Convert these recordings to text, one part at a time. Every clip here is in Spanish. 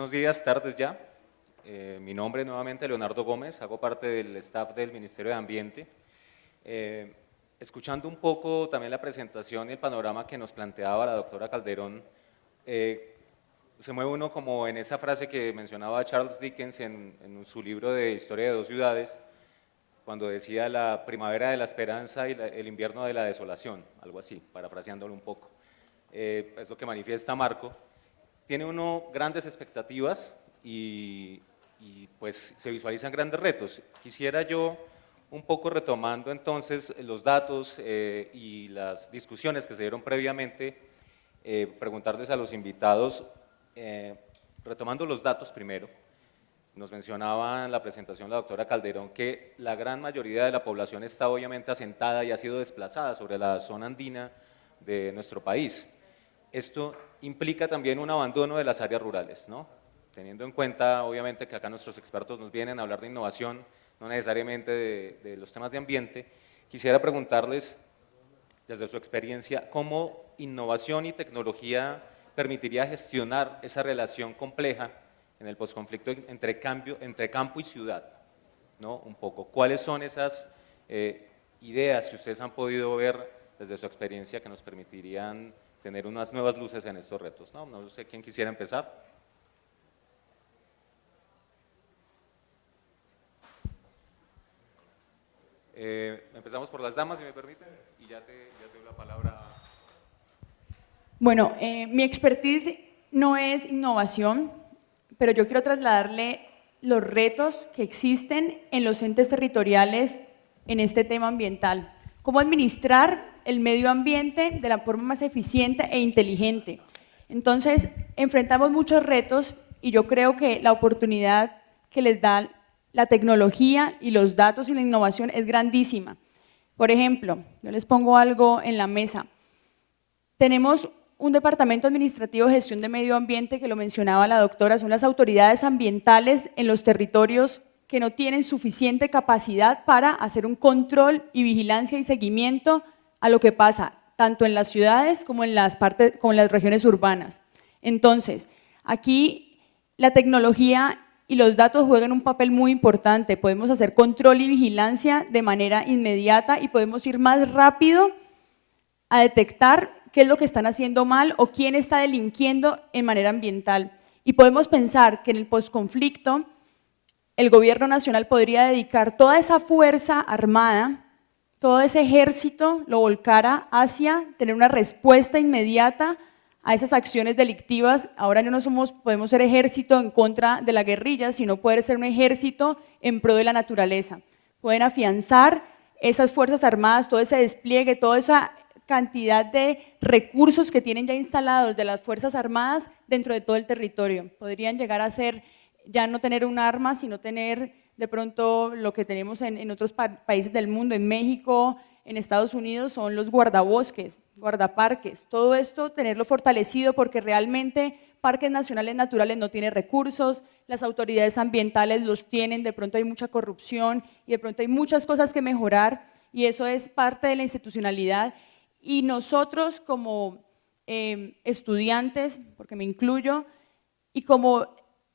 Buenos días, tardes ya. Mi nombre nuevamente Leonardo Gómez, hago parte del staff del Ministerio de Ambiente. Escuchando un poco también la presentación y el panorama que nos planteaba la doctora Calderón, se mueve uno como en esa frase que mencionaba Charles Dickens en su libro de Historia de dos ciudades, cuando decía la primavera de la esperanza y el invierno de la desolación, algo así, parafraseándolo un poco. Es lo que manifiesta Marco. Tiene uno grandes expectativas y pues se visualizan grandes retos. Quisiera yo, un poco retomando entonces los datos y las discusiones que se dieron previamente, preguntarles a los invitados, retomando los datos primero. Nos mencionaba en la presentación la doctora Calderón que la gran mayoría de la población está obviamente asentada y ha sido desplazada sobre la zona andina de nuestro país. Esto implica también un abandono de las áreas rurales, ¿no? Teniendo en cuenta, obviamente, que acá nuestros expertos nos vienen a hablar de innovación, no necesariamente de los temas de ambiente, quisiera preguntarles, desde su experiencia, ¿cómo innovación y tecnología permitiría gestionar esa relación compleja en el posconflicto entre campo y ciudad, ¿no? Un poco, ¿cuáles son esas ideas que ustedes han podido ver desde su experiencia que nos permitirían tener unas nuevas luces en estos retos? No sé quién quisiera empezar. Empezamos por las damas, si me permiten, y ya te doy la palabra. Bueno, mi expertise no es innovación, pero yo quiero trasladarle los retos que existen en los entes territoriales en este tema ambiental. Cómo administrar el medio ambiente de la forma más eficiente e inteligente. Entonces, enfrentamos muchos retos y yo creo que la oportunidad que les da la tecnología y los datos y la innovación es grandísima. Por ejemplo, yo les pongo algo en la mesa. Tenemos un departamento administrativo de gestión de medio ambiente que lo mencionaba la doctora, son las autoridades ambientales en los territorios que no tienen suficiente capacidad para hacer un control y vigilancia y seguimiento a lo que pasa tanto en las ciudades como en las regiones urbanas. Entonces, aquí la tecnología y los datos juegan un papel muy importante, podemos hacer control y vigilancia de manera inmediata y podemos ir más rápido a detectar qué es lo que están haciendo mal o quién está delinquiendo en manera ambiental. Y podemos pensar que en el posconflicto el gobierno nacional podría dedicar toda esa fuerza armada, todo ese ejército lo volcara hacia tener una respuesta inmediata a esas acciones delictivas. Ahora ya no podemos ser ejército en contra de la guerrilla, sino poder ser un ejército en pro de la naturaleza. Pueden afianzar esas fuerzas armadas, todo ese despliegue, toda esa cantidad de recursos que tienen ya instalados de las Fuerzas Armadas dentro de todo el territorio. Podrían llegar a ser, ya no tener un arma, sino tener de pronto lo que tenemos en otros países del mundo, en México, en Estados Unidos, son los guardabosques, guardaparques. Todo esto tenerlo fortalecido porque realmente parques nacionales naturales no tienen recursos, las autoridades ambientales los tienen, de pronto hay mucha corrupción y de pronto hay muchas cosas que mejorar y eso es parte de la institucionalidad. Y nosotros como estudiantes, porque me incluyo, y como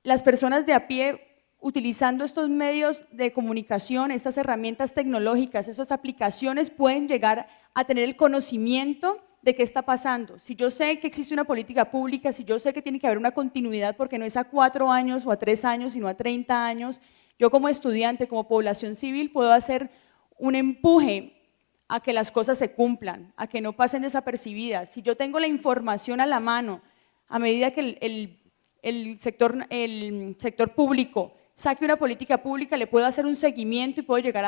las personas de a pie, utilizando estos medios de comunicación, estas herramientas tecnológicas, esas aplicaciones pueden llegar a tener el conocimiento de qué está pasando. Si yo sé que existe una política pública, si yo sé que tiene que haber una continuidad porque no es a 4 años o a 3 años, sino a 30 años, yo como estudiante, como población civil, puedo hacer un empuje a que las cosas se cumplan, a que no pasen desapercibidas. Si yo tengo la información a la mano, a medida que el sector público saque una política pública, le puedo hacer un seguimiento y puedo llegar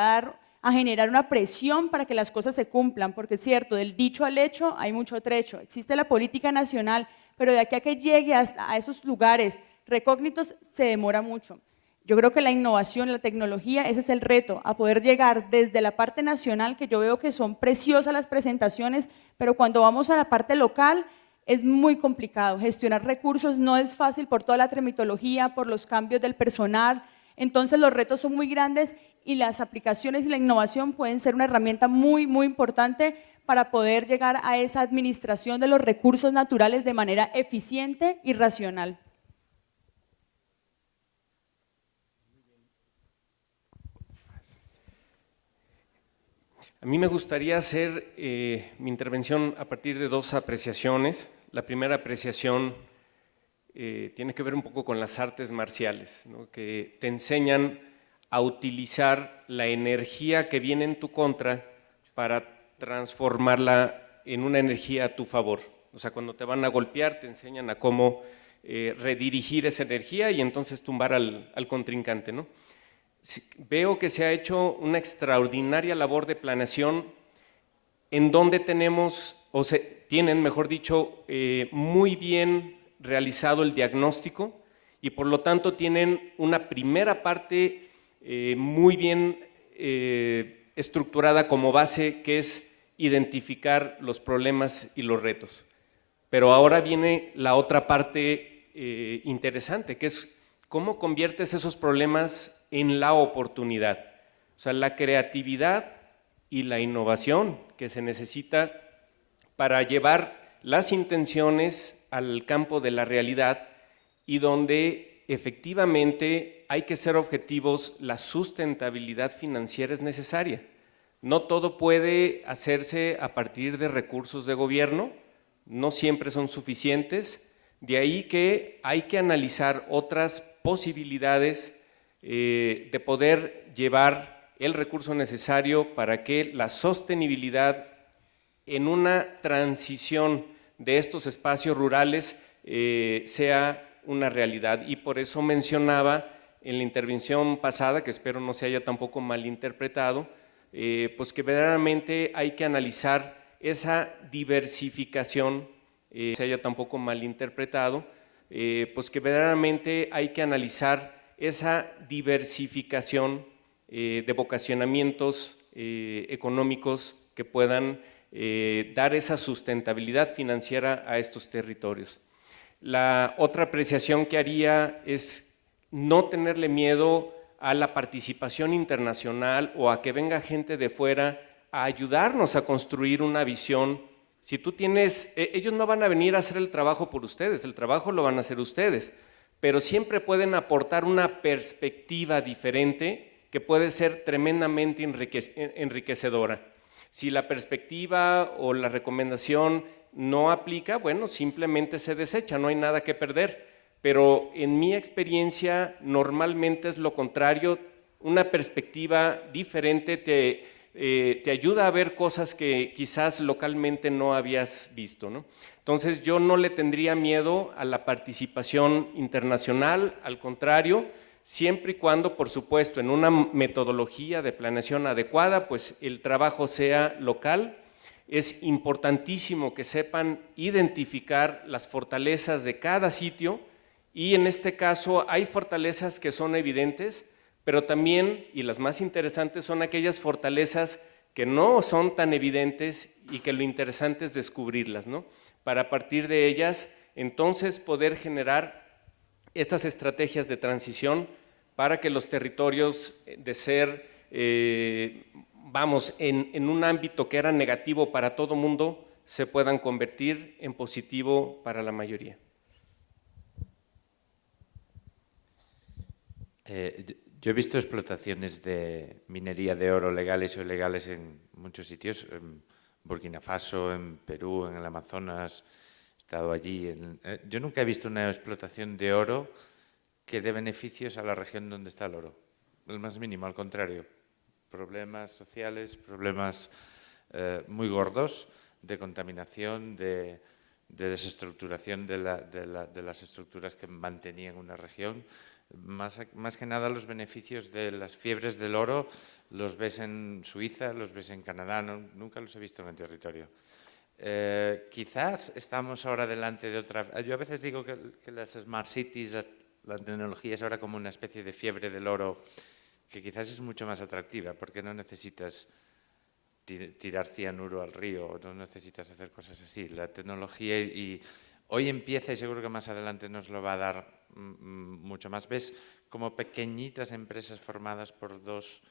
a generar una presión para que las cosas se cumplan, porque es cierto, del dicho al hecho hay mucho trecho. Existe la política nacional, pero de aquí a que llegue a esos lugares recógnitos se demora mucho. Yo creo que la innovación, la tecnología, ese es el reto, a poder llegar desde la parte nacional, que yo veo que son preciosas las presentaciones, pero cuando vamos a la parte local es muy complicado. Gestionar recursos no es fácil por toda la tramitología, por los cambios del personal, entonces los retos son muy grandes y las aplicaciones y la innovación pueden ser una herramienta muy, muy importante para poder llegar a esa administración de los recursos naturales de manera eficiente y racional. A mí me gustaría hacer mi intervención a partir de dos apreciaciones. La primera apreciación tiene que ver un poco con las artes marciales, ¿no? Que te enseñan a utilizar la energía que viene en tu contra para transformarla en una energía a tu favor. O sea, cuando te van a golpear te enseñan a cómo redirigir esa energía y entonces tumbar al contrincante, ¿no? Veo que se ha hecho una extraordinaria labor de planeación en donde tenemos, o se tienen, mejor dicho, muy bien realizado el diagnóstico y por lo tanto tienen una primera parte muy bien estructurada como base, que es identificar los problemas y los retos. Pero ahora viene la otra parte interesante, que es cómo conviertes esos problemas en la oportunidad. O sea, la creatividad y la innovación que se necesita para llevar las intenciones al campo de la realidad y donde efectivamente hay que ser objetivos, la sustentabilidad financiera es necesaria. No todo puede hacerse a partir de recursos de gobierno, no siempre son suficientes, de ahí que hay que analizar otras posibilidades de poder llevar el recurso necesario para que la sostenibilidad en una transición de estos espacios rurales sea una realidad. Y por eso mencionaba en la intervención pasada, que espero no se haya tampoco malinterpretado, pues que verdaderamente hay que analizar esa diversificación, se haya tampoco malinterpretado, pues que verdaderamente hay que analizar esa diversificación de vocacionamientos económicos que puedan dar esa sustentabilidad financiera a estos territorios. La otra apreciación que haría es no tenerle miedo a la participación internacional o a que venga gente de fuera a ayudarnos a construir una visión. Si tú tienes, ellos no van a venir a hacer el trabajo por ustedes, el trabajo lo van a hacer ustedes, pero siempre pueden aportar una perspectiva diferente que puede ser tremendamente enriquecedora. Si la perspectiva o la recomendación no aplica, bueno, simplemente se desecha, no hay nada que perder. Pero en mi experiencia normalmente es lo contrario, una perspectiva diferente te ayuda a ver cosas que quizás localmente no habías visto, ¿no? Entonces yo no le tendría miedo a la participación internacional, al contrario, siempre y cuando, por supuesto, en una metodología de planeación adecuada, pues el trabajo sea local. Es importantísimo que sepan identificar las fortalezas de cada sitio y en este caso hay fortalezas que son evidentes, pero también, y las más interesantes, son aquellas fortalezas que no son tan evidentes y que lo interesante es descubrirlas, ¿no? Para a partir de ellas, entonces poder generar estas estrategias de transición para que los territorios de ser, vamos, en un ámbito que era negativo para todo mundo, se puedan convertir en positivo para la mayoría. Yo he visto explotaciones de minería de oro legales o ilegales en muchos sitios, en Burkina Faso, en Perú, en el Amazonas, he estado allí. Yo nunca he visto una explotación de oro que dé beneficios a la región donde está el oro, el más mínimo, al contrario. Problemas sociales, problemas muy gordos de contaminación, de desestructuración de las estructuras que mantenían una región. Más que nada los beneficios de las fiebres del oro los ves en Suiza, los ves en Canadá, nunca los he visto en el territorio. Quizás estamos ahora delante de otra... Yo a veces digo que las Smart Cities, la tecnología es ahora como una especie de fiebre del oro que quizás es mucho más atractiva porque no necesitas tirar cianuro al río, no necesitas hacer cosas así. La tecnología y hoy empieza y seguro que más adelante nos lo va a dar mucho más. Ves como pequeñitas empresas formadas por dos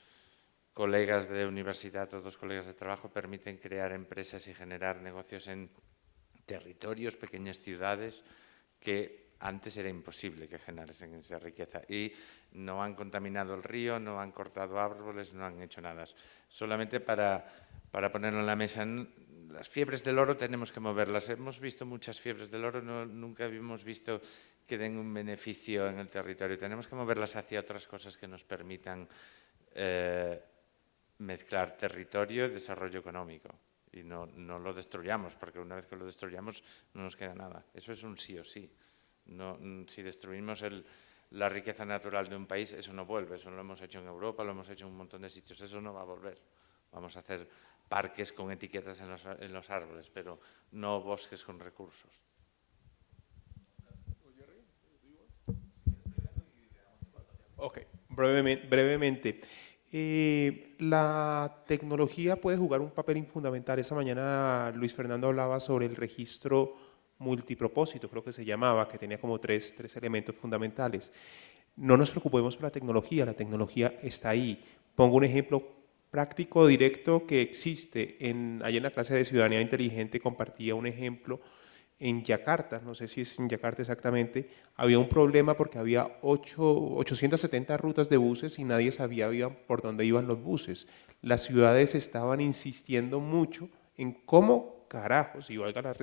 colegas de universidad o dos colegas de trabajo permiten crear empresas y generar negocios en territorios, pequeñas ciudades que antes era imposible que generasen esa riqueza y no han contaminado el río, no han cortado árboles, no han hecho nada. Solamente para para ponerlo en la mesa. Las fiebres del oro tenemos que moverlas. Hemos visto muchas fiebres del oro, nunca hemos visto que den un beneficio en el territorio. Tenemos que moverlas hacia otras cosas que nos permitan mezclar territorio y desarrollo económico. Y no lo destruyamos, porque una vez que lo destruyamos no nos queda nada. Eso es un sí o sí. Si destruimos la riqueza natural de un país, eso no vuelve. Eso lo hemos hecho en Europa, lo hemos hecho en un montón de sitios. Eso no va a volver. Vamos a hacer parques con etiquetas en los árboles, pero no bosques con recursos. Ok, brevemente. La tecnología puede jugar un papel fundamental. Esta mañana Luis Fernando hablaba sobre el registro multipropósito, creo que se llamaba, que tenía como tres elementos fundamentales. No nos preocupemos por la tecnología está ahí. Pongo un ejemplo práctico, directo, que existe. Allá en la clase de Ciudadanía Inteligente compartía un ejemplo en Yakarta, no sé si es en Yakarta exactamente, había un problema porque había 870 rutas de buses y nadie sabía por dónde iban los buses. Las ciudades estaban insistiendo mucho en cómo carajos, y valga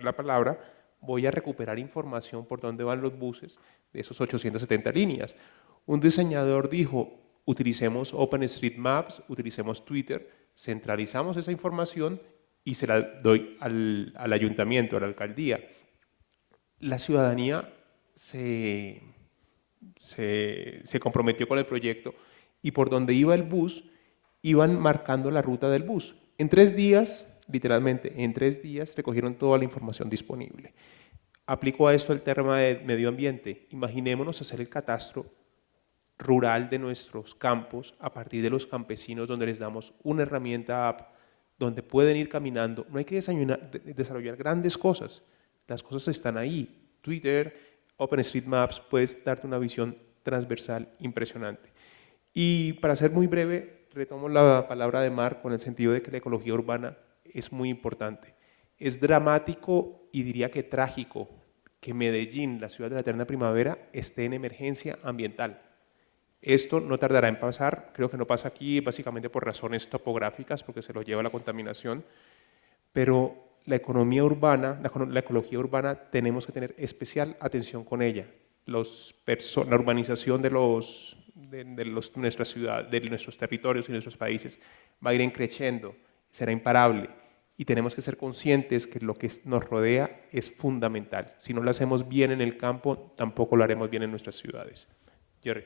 la palabra, voy a recuperar información por dónde van los buses de esos 870 líneas. Un diseñador dijo, utilicemos OpenStreetMaps, utilicemos Twitter, centralizamos esa información y se la doy al ayuntamiento, a la alcaldía. La ciudadanía se comprometió con el proyecto y por donde iba el bus, iban marcando la ruta del bus. En 3 días, literalmente, en 3 días recogieron toda la información disponible. Aplico a esto el tema de medio ambiente. Imaginémonos hacer el catastro rural de nuestros campos a partir de los campesinos, donde les damos una herramienta app donde pueden ir caminando. No hay que desarrollar grandes cosas. Las cosas están ahí. Twitter, OpenStreetMaps, puedes darte una visión transversal impresionante. Y para ser muy breve, retomo la palabra de Marc con el sentido de que la ecología urbana es muy importante. Es dramático y diría que trágico que Medellín, la ciudad de la eterna primavera, esté en emergencia ambiental. Esto no tardará en pasar, creo que no pasa aquí básicamente por razones topográficas, porque se lo lleva la contaminación, pero la economía urbana, la ecología urbana, tenemos que tener especial atención con ella. La urbanización de nuestra ciudad, de nuestros territorios y nuestros países va a ir creciendo, será imparable y tenemos que ser conscientes que lo que nos rodea es fundamental. Si no lo hacemos bien en el campo, tampoco lo haremos bien en nuestras ciudades. Jerry.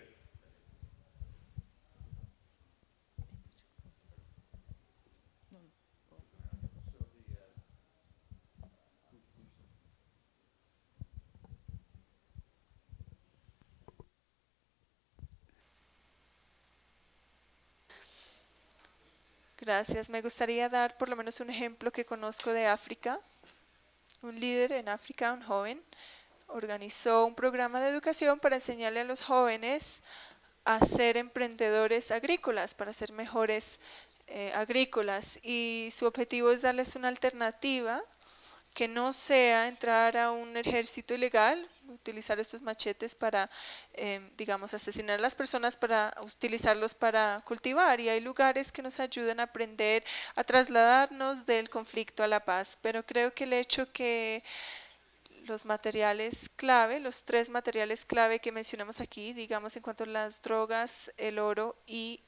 Gracias. Me gustaría dar por lo menos un ejemplo que conozco de África. Un líder en África, un joven, organizó un programa de educación para enseñarle a los jóvenes a ser emprendedores agrícolas, para ser mejores agrícolas. Y su objetivo es darles una alternativa que no sea entrar a un ejército ilegal, utilizar estos machetes para, digamos, asesinar a las personas, para utilizarlos para cultivar. Y hay lugares que nos ayudan a aprender a trasladarnos del conflicto a la paz. Pero creo que el hecho que los materiales clave, los 3 materiales clave que mencionamos aquí, digamos en cuanto a las drogas, el oro y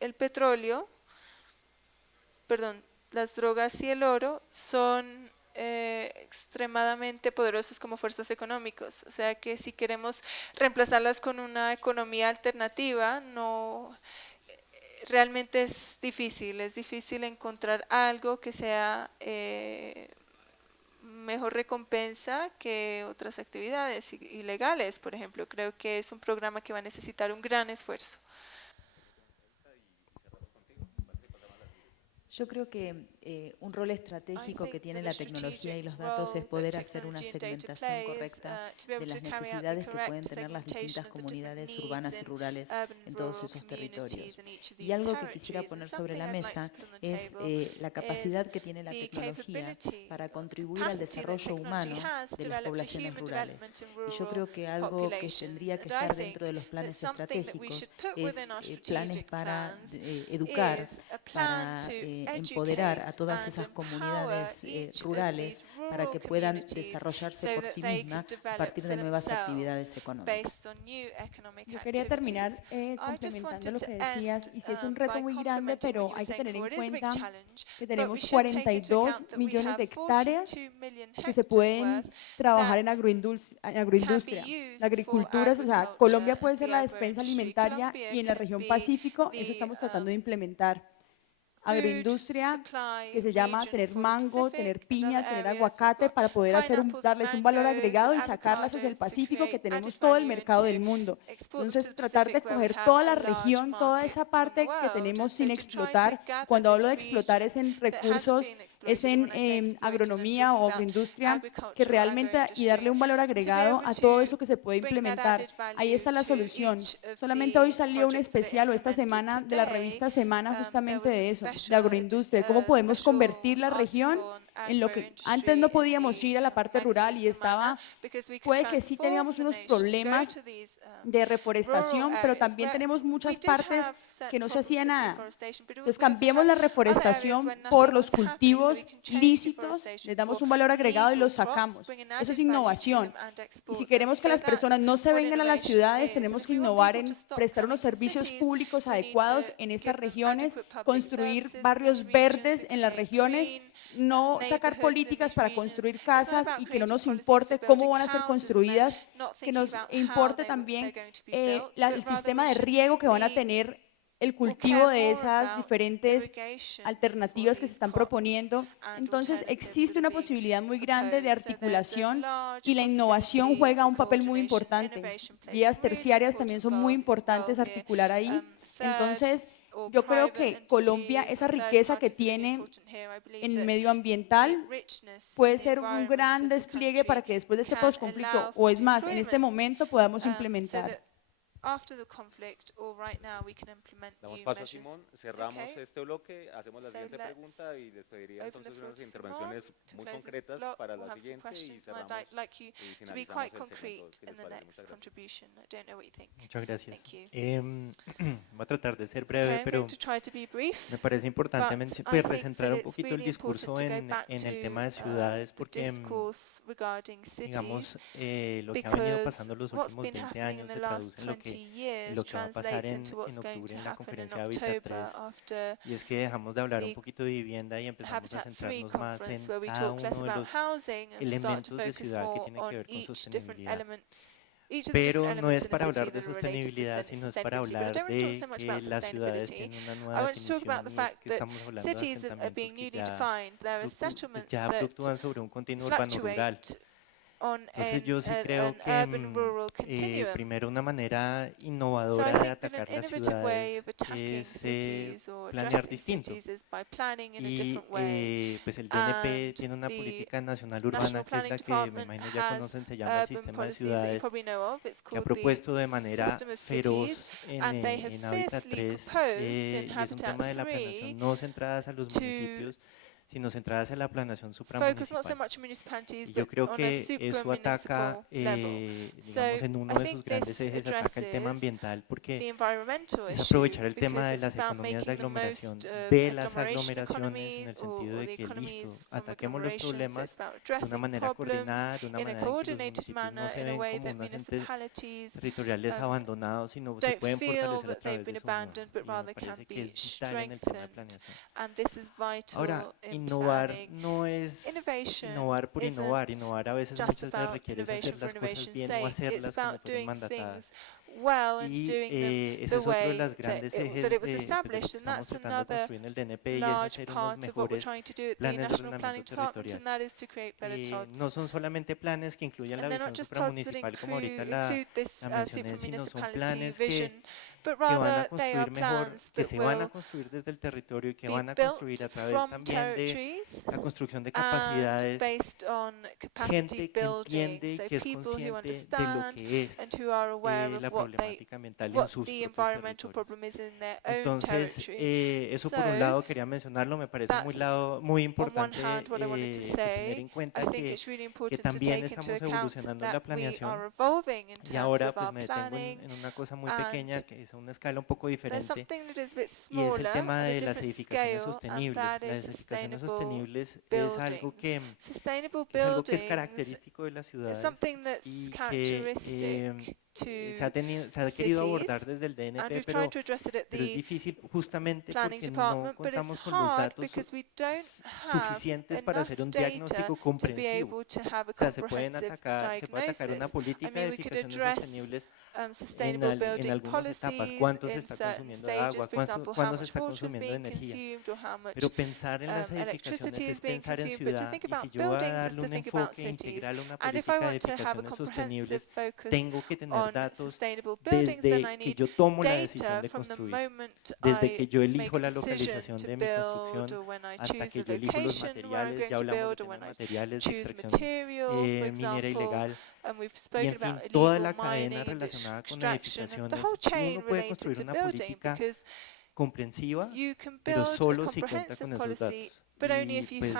el petróleo, perdón, las drogas y el oro son extremadamente poderosos como fuerzas económicas, o sea que si queremos reemplazarlas con una economía alternativa, no, realmente es difícil encontrar algo que sea mejor recompensa que otras actividades ilegales, por ejemplo. Creo que es un programa que va a necesitar un gran esfuerzo. Yo creo que un rol estratégico que tiene la tecnología y los datos es poder hacer una segmentación correcta de las necesidades que pueden tener las distintas comunidades urbanas y rurales en todos esos territorios. Y algo que quisiera poner sobre la mesa es la capacidad que tiene la tecnología para contribuir al desarrollo humano de las poblaciones rurales. Y yo creo que algo que tendría que estar dentro de los planes estratégicos es planes para educar, para empoderar a todas esas comunidades rurales para que puedan desarrollarse por sí mismas a partir de nuevas actividades económicas. Yo quería terminar complementando lo que decías, y si es un reto muy grande, pero hay que tener en cuenta que tenemos 42 millones de hectáreas que se pueden trabajar en agroindustria. La agricultura, o sea, Colombia puede ser la despensa alimentaria y en la región Pacífico eso estamos tratando de implementar. Agroindustria, que se llama tener mango, tener piña, tener aguacate para poder darles un valor agregado y sacarlas hacia el Pacífico, que tenemos todo el mercado del mundo. Entonces, tratar de coger toda la región, toda esa parte que tenemos sin explotar. Cuando hablo de explotar es en recursos, es en agronomía o agroindustria, que realmente y darle un valor agregado a todo eso que se puede implementar. Ahí está la solución. Solamente hoy salió un especial, o esta semana, de la revista Semana, justamente de eso, de agroindustria, de cómo podemos convertir la región en lo que antes no podíamos ir a la parte rural y puede que sí teníamos unos problemas de reforestación, pero también tenemos muchas partes que no se hacía nada. Entonces cambiemos la reforestación por los cultivos lícitos, les damos un valor agregado y los sacamos. Eso es innovación. Y si queremos que las personas no se vengan a las ciudades, tenemos que innovar en prestar unos servicios públicos adecuados en estas regiones, construir barrios verdes en las regiones, no sacar políticas para construir casas y que no nos importe cómo van a ser construidas, que nos importe también el sistema de riego que van a tener, el cultivo de esas diferentes alternativas que se están proponiendo. Entonces existe una posibilidad muy grande de articulación y la innovación juega un papel muy importante. Vías terciarias también son muy importantes articular ahí. Entonces yo creo que Colombia, esa riqueza que tiene en medioambiental, puede ser un gran despliegue para que después de este postconflicto, o es más, en este momento podamos implementar. Damos paso a Simón, cerramos este bloque, hacemos la siguiente pregunta y les pediría entonces unas intervenciones muy concretas para la siguiente y cerramos y finalizamos el segmento. ¿Qué les parece? Muchas gracias. Muchas gracias. Voy a tratar de ser breve, pero me parece importante pues, recentrar un poquito el discurso en el tema de ciudades, porque digamos, lo que ha venido pasando los últimos 20 años se traduce en lo que va a pasar en octubre en la conferencia Hábitat 3, y es que dejamos de hablar un poquito de vivienda y empezamos a centrarnos más en cada uno de los elementos de ciudad que tienen que ver con sostenibilidad. Pero no es para hablar de sostenibilidad, sino es para hablar de que las ciudades tienen una nueva definición, y es que estamos hablando de asentamientos que ya fluctúan sobre un continuo urbano rural. Entonces yo sí creo que primero una manera innovadora de atacar las ciudades es planear distinto, y pues el DNP tiene una política nacional urbana que es la que me imagino ya conocen, se llama el sistema de ciudades, que ha propuesto de manera feroz en Hábitat 3, y es un tema de la planeación no centradas a los municipios, sino centradas en la planeación supramunicipal. Y yo creo que eso ataca, digamos, en uno de sus grandes ejes, ataca el tema ambiental, porque es aprovechar el tema de las economías de aglomeración, de las aglomeraciones, en el sentido de que, listo, ataquemos los problemas de una manera coordinada, de una manera en que los municipios no se ven como unos entes territoriales abandonados, sino se pueden fortalecer a través de su unión. Y me parece que es vital en el tema de planeación. Ahora, innovar no es innovar por innovar. Innovar a veces, muchas veces requiere hacer las cosas bien o hacerlas como fueron mandatadas. Y ese es otro de los grandes ejes de lo que estamos tratando de construir en el DNP, y es hacer unos mejores planes de ordenamiento territorial. No son solamente planes que incluyan la visión supramunicipal, como ahorita la mencioné, sino son planes que que van a construir mejor, que se van a construir desde el territorio y que van a construir a través también de la construcción de capacidades, gente que entiende y que es consciente de lo que es la problemática ambiental en sus propios territorios. Entonces, eso por un lado quería mencionarlo, me parece muy importante pues, tener en cuenta que también estamos evolucionando en la planeación y ahora pues me detengo en una cosa muy pequeña que es a una escala un poco diferente y es el tema de las edificaciones sostenibles. Las edificaciones sostenibles es algo que es característico de las ciudades y que se ha querido abordar desde el DNP, pero es difícil justamente porque no contamos con los datos suficientes para hacer un diagnóstico comprensivo. O sea, se puede atacar una política de edificaciones sostenibles en algunas etapas, cuánto se está consumiendo de agua, cuánto se está consumiendo de energía, pero pensar en las edificaciones es pensar en ciudad y si yo voy a darle un enfoque integral a una política de edificaciones sostenibles, tengo que tener datos desde que yo tomo la decisión de construir, desde que yo elijo la localización de mi construcción hasta que yo elijo los materiales, ya hablamos de temas materiales, extracción minera ilegal, y en fin, toda la cadena relacionada con edificaciones. Uno puede construir una política comprensiva, pero solo si cuenta con esos datos. Y pues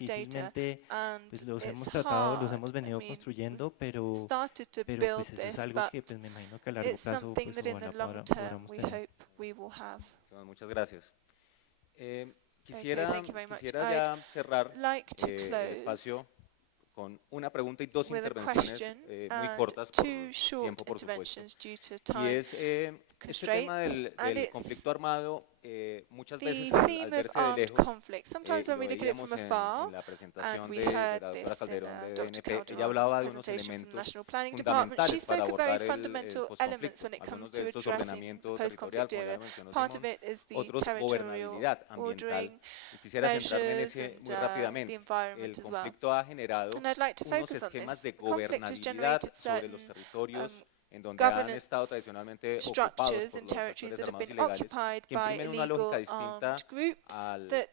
difícilmente pues, los hemos tratado, los hemos venido construyendo, pero pues eso es algo que pues, me imagino que a largo plazo pues, podamos tener. Muchas gracias. Quisiera ya cerrar el espacio con una pregunta y dos intervenciones muy cortas por tiempo, por supuesto. Y es este tema del conflicto armado, muchas veces al verse de lejos, lo veíamos en la presentación de la doctora Calderón de DNP, ella hablaba de unos elementos fundamentales para abordar el postconflicto, algunos de estos ordenamiento territorial, como ya lo mencionó Simón, otros gobernabilidad ambiental. Y quisiera centrarme en ese muy rápidamente. El conflicto ha generado unos esquemas de gobernabilidad sobre los territorios en donde han estado tradicionalmente ocupados por los actores armados ilegales, que imprimen una lógica distinta a la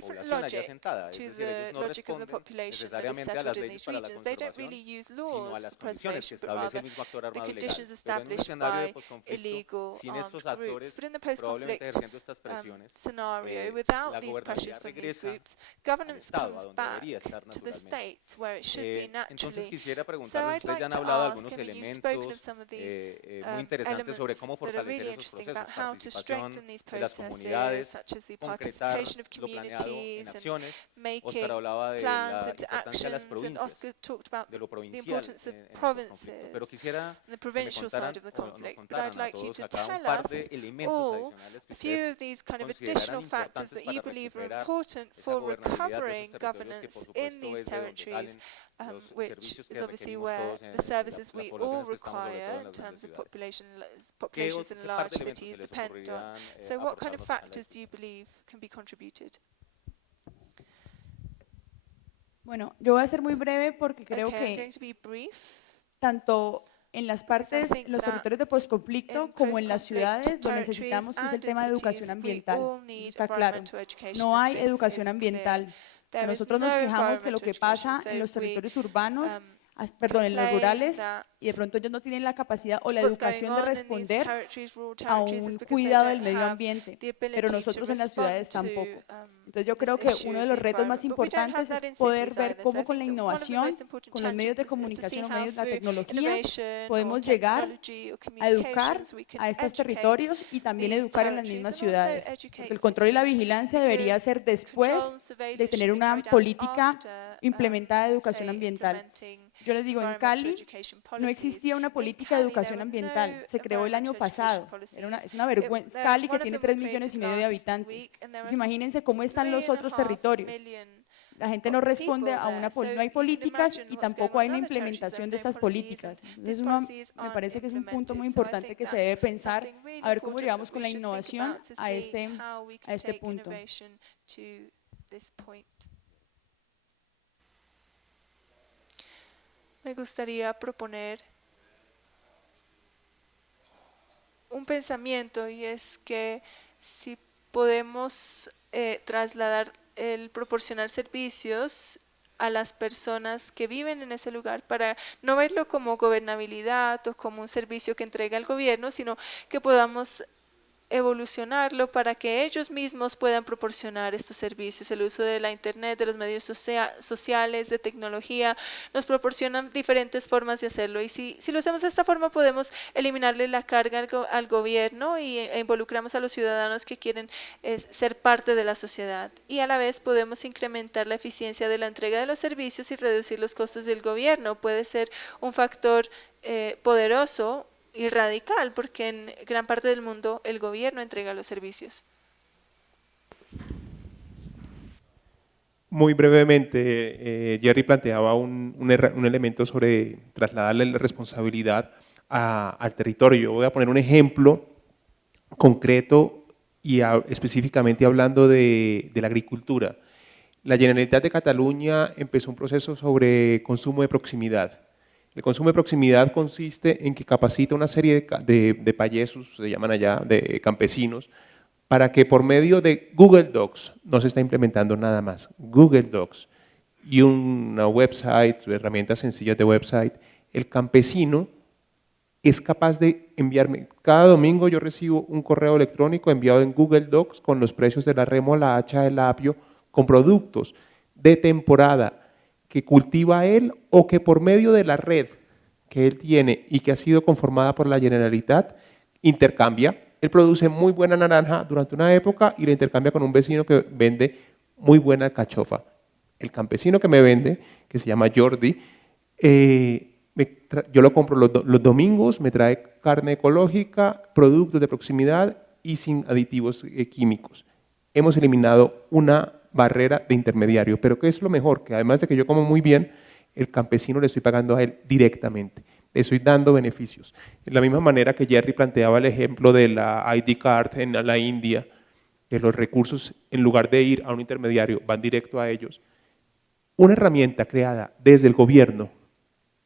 población allí asentada. Es decir, ellos no responden necesariamente a las leyes para la conservación, sino a las condiciones que establece el mismo actor armado ilegal. Pero en un escenario de posconflicto, sin estos actores probablemente ejerciendo estas presiones, la gobernabilidad regresa al Estado, a donde debería estar naturalmente. Entonces quisiera preguntarles, ustedes ya han hablado de algunos elementos muy interesantes sobre cómo fortalecer esos procesos, participación de las comunidades, concretar lo planeado en acciones. Oscar hablaba de la importancia de las provincias, de lo provincial en el conflicto, pero quisiera que me contaran o nos contaran a todos acá un par de elementos adicionales que ustedes consideran importantes para recuperar esa gobernabilidad de esos territorios que por supuesto es de donde salen los servicios que requerimos todos en las poblaciones que estamos, sobre todo en las grandes ciudades. ¿Qué par de elementos se les ocurrirían aportarnos acá en la discusión? Bueno, yo voy a ser muy breve porque creo que tanto en las partes, los territorios de posconflicto como en las ciudades, lo necesitamos, que es el tema de educación ambiental. Eso está claro. No hay educación ambiental. Que nosotros nos quejamos de lo que pasa en los territorios urbanos, perdón, en los rurales, y de pronto ellos no tienen la capacidad o la educación de responder a un cuidado del medio ambiente, pero nosotros en las ciudades tampoco. Entonces yo creo que uno de los retos más importantes es poder ver cómo con la innovación, con los medios de comunicación, los medios de la tecnología, podemos llegar a educar a estos territorios y también educar en las mismas ciudades. Porque el control y la vigilancia debería ser después de tener una política implementada de educación ambiental. Yo les digo, en Cali no existía una política de educación ambiental, se creó el año pasado, es una vergüenza. Cali, que tiene 3,5 millones de habitantes, pues imagínense cómo están los otros territorios. La gente no responde a no hay políticas y tampoco hay una implementación de estas políticas. Entonces me parece que es un punto muy importante que se debe pensar, a ver cómo llegamos con la innovación a este punto. Me gustaría proponer un pensamiento, y es que si podemos trasladar el proporcionar servicios a las personas que viven en ese lugar, para no verlo como gobernabilidad o como un servicio que entrega el gobierno, sino que podamos evolucionarlo para que ellos mismos puedan proporcionar estos servicios. El uso de la internet, de los medios sociales, de tecnología, nos proporcionan diferentes formas de hacerlo, y si lo hacemos de esta forma podemos eliminarle la carga al gobierno e involucramos a los ciudadanos que quieren ser parte de la sociedad, y a la vez podemos incrementar la eficiencia de la entrega de los servicios y reducir los costos del gobierno. Puede ser un factor poderoso y radical, porque en gran parte del mundo el gobierno entrega los servicios. Muy brevemente, Jerry planteaba un elemento sobre trasladarle la responsabilidad al territorio. Voy a poner un ejemplo concreto y específicamente hablando de la agricultura. La Generalitat de Cataluña empezó un proceso sobre consumo de proximidad. El consumo de proximidad consiste en que capacita una serie de payesos, se llaman allá, de campesinos, para que por medio de Google Docs, no se está implementando nada más, Google Docs y una website, herramientas sencillas de website, el campesino es capaz de enviarme, cada domingo yo recibo un correo electrónico enviado en Google Docs con los precios de la remolacha, el apio, con productos de temporada que cultiva él o que por medio de la red que él tiene y que ha sido conformada por la Generalitat, intercambia. Él produce muy buena naranja durante una época y la intercambia con un vecino que vende muy buena alcachofa. El campesino que me vende, que se llama Jordi, yo lo compro los domingos, me trae carne ecológica, productos de proximidad y sin aditivos químicos. Hemos eliminado una barrera de intermediario, pero ¿qué es lo mejor? Que además de que yo como muy bien, el campesino le estoy pagando a él directamente, le estoy dando beneficios. De la misma manera que Jerry planteaba el ejemplo de la ID card en la India, que los recursos, en lugar de ir a un intermediario, van directo a ellos. Una herramienta creada desde el gobierno,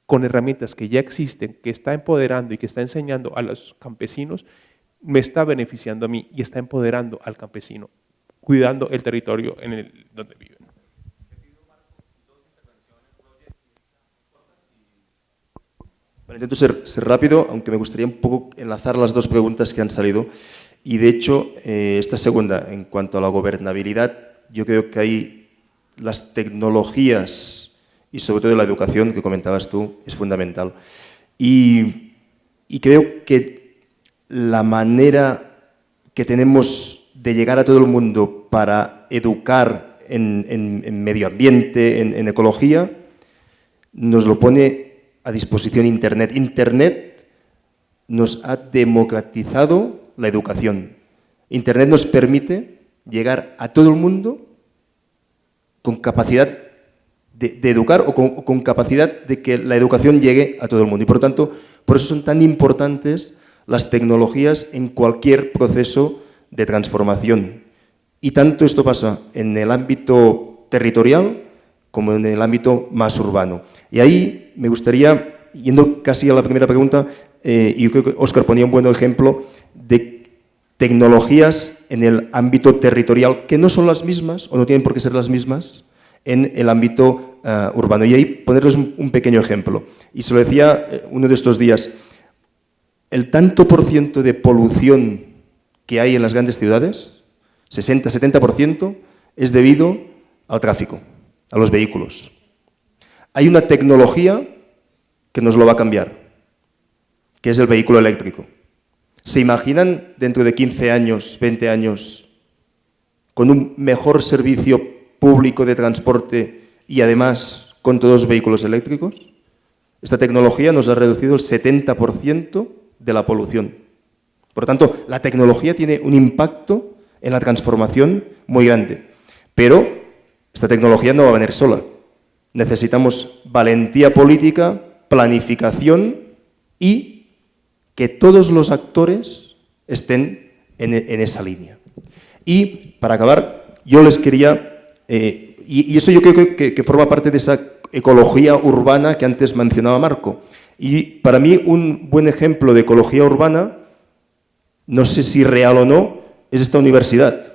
con herramientas que ya existen, que está empoderando y que está enseñando a los campesinos, me está beneficiando a mí y está empoderando al campesino, cuidando el territorio donde viven. Bueno, intento ser rápido, aunque me gustaría un poco enlazar las dos preguntas que han salido. Y de hecho, esta segunda, en cuanto a la gobernabilidad, yo creo que hay las tecnologías y sobre todo la educación que comentabas tú es fundamental. Y creo que la manera que tenemos de llegar a todo el mundo para educar en medio ambiente, en ecología, nos lo pone a disposición Internet. Internet nos ha democratizado la educación. Internet nos permite llegar a todo el mundo con capacidad de educar o con capacidad de que la educación llegue a todo el mundo. Y por lo tanto, por eso son tan importantes las tecnologías en cualquier proceso de transformación. Y tanto esto pasa en el ámbito territorial como en el ámbito más urbano. Y ahí me gustaría, yendo casi a la primera pregunta, y yo creo que Óscar ponía un buen ejemplo de tecnologías en el ámbito territorial que no son las mismas o no tienen por qué ser las mismas en el ámbito urbano. Y ahí ponerles un pequeño ejemplo. Y se lo decía uno de estos días, el tanto por ciento de polución que hay en las grandes ciudades, 60-70%, es debido al tráfico, a los vehículos. Hay una tecnología que nos lo va a cambiar, que es el vehículo eléctrico. ¿Se imaginan dentro de 15 años, 20 años, con un mejor servicio público de transporte y además con todos los vehículos eléctricos? Esta tecnología nos ha reducido el 70% de la polución. Por lo tanto, la tecnología tiene un impacto en la transformación muy grande. Pero esta tecnología no va a venir sola. Necesitamos valentía política, planificación y que todos los actores estén en esa línea. Y para acabar, yo les quería, y eso yo creo que forma parte de esa ecología urbana que antes mencionaba Marco. Y para mí un buen ejemplo de ecología urbana no sé si real o no, es esta universidad.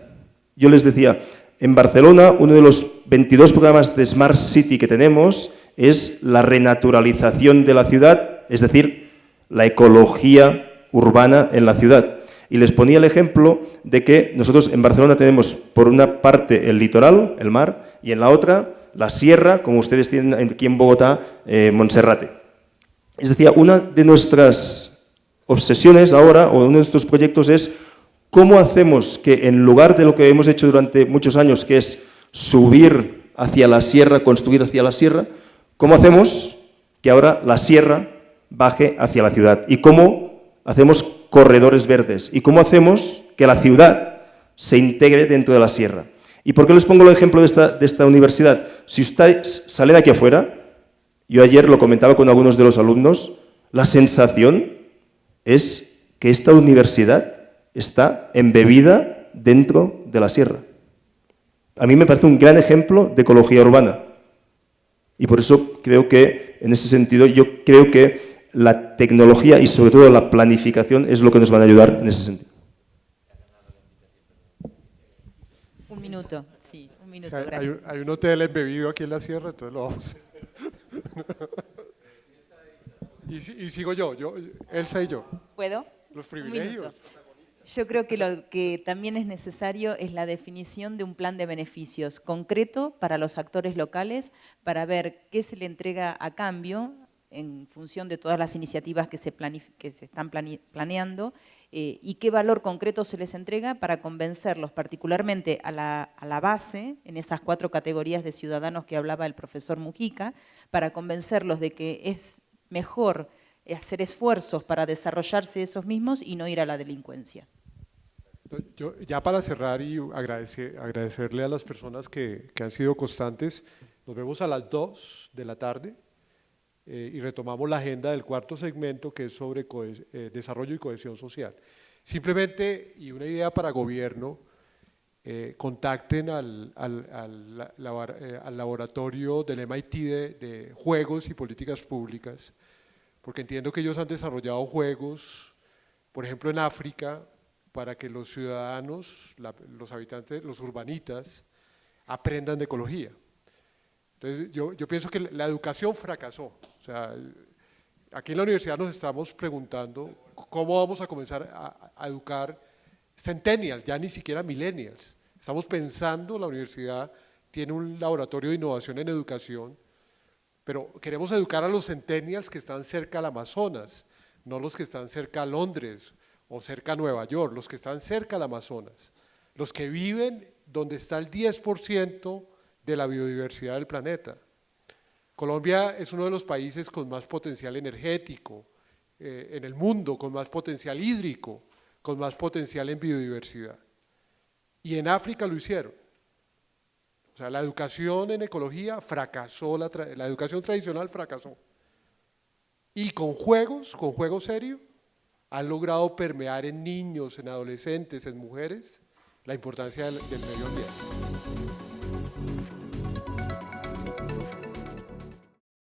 Yo les decía, en Barcelona uno de los 22 programas de Smart City que tenemos es la renaturalización de la ciudad, es decir, la ecología urbana en la ciudad. Y les ponía el ejemplo de que nosotros en Barcelona tenemos por una parte el litoral, el mar, y en la otra la sierra, como ustedes tienen aquí en Bogotá, Monserrate. Es decir, una de nuestras obsesiones ahora, o uno de nuestros proyectos es cómo hacemos que en lugar de lo que hemos hecho durante muchos años, que es subir hacia la sierra, construir hacia la sierra, cómo hacemos que ahora la sierra baje hacia la ciudad y cómo hacemos corredores verdes y cómo hacemos que la ciudad se integre dentro de la sierra. ¿Y por qué les pongo el ejemplo de esta universidad? Si ustedes salen aquí afuera, yo ayer lo comentaba con algunos de los alumnos, la sensación es que esta universidad está embebida dentro de la sierra. A mí me parece un gran ejemplo de ecología urbana. Y por eso creo que, en ese sentido, yo creo que la tecnología y sobre todo la planificación es lo que nos van a ayudar en ese sentido. Un minuto, sí, un minuto, O sea, gracias. hay un hotel embebido aquí en la sierra, entonces lo vamos a hacer. Y sigo yo, Elsa y yo. ¿Puedo? Los Un privilegios. minuto. Yo creo que lo que también es necesario es la definición de un plan de beneficios concreto para los actores locales, para ver qué se le entrega a cambio en función de todas las iniciativas que se están planeando y qué valor concreto se les entrega para convencerlos, particularmente a la base, en esas 4 categorías de ciudadanos que hablaba el profesor Mujica, para convencerlos de que es mejor hacer esfuerzos para desarrollarse esos mismos y no ir a la delincuencia. Yo, ya para cerrar y agradecerle a las personas que han sido constantes, nos vemos a las 2 de la tarde y retomamos la agenda del 4º segmento, que es sobre desarrollo y cohesión social. Simplemente, y una idea para gobierno, contacten al laboratorio del MIT de juegos y políticas públicas, porque entiendo que ellos han desarrollado juegos, por ejemplo en África, para que los ciudadanos, los habitantes, los urbanitas, aprendan de ecología. Entonces yo pienso que la educación fracasó. O sea, aquí en la universidad nos estamos preguntando cómo vamos a comenzar a educar centennials, ya ni siquiera millennials. Estamos pensando, la universidad tiene un laboratorio de innovación en educación, pero queremos educar a los centennials que están cerca al Amazonas, no los que están cerca a Londres o cerca a Nueva York, los que están cerca al Amazonas, los que viven donde está el 10% de la biodiversidad del planeta. Colombia es uno de los países con más potencial energético en el mundo, con más potencial hídrico, con más potencial en biodiversidad. Y en África lo hicieron. O sea, la educación en ecología fracasó, la educación tradicional fracasó. Y con juegos serios, han logrado permear en niños, en adolescentes, en mujeres, la importancia del medio ambiente.